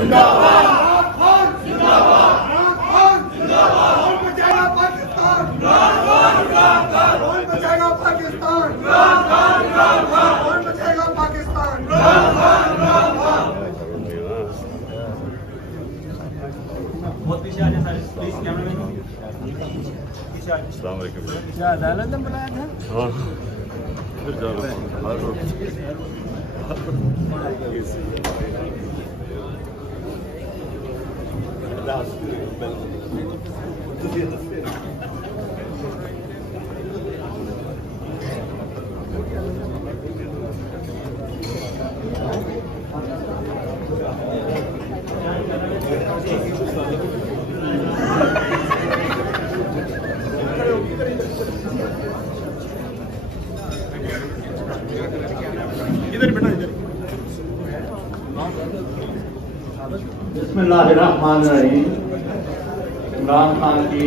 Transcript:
जिंदाबाद, इमरान खान जिंदाबाद, इमरान खान जिंदाबाद। कौन बचाएगा पाकिस्तान? कौन बचाएगा पाकिस्तान? कौन बचाएगा पाकिस्तान? बहुत पीछे आ जाए सारे प्लीज, कैमरामैन पीछे आ जाए। अस्सलाम वालेकुम। क्या अदालत ने बुलाया था? हाँ फिर जाओ। इधर बेटा इधर। बिस्मिल्लाहिर्रहमानिर्रहीम। इमरान खान की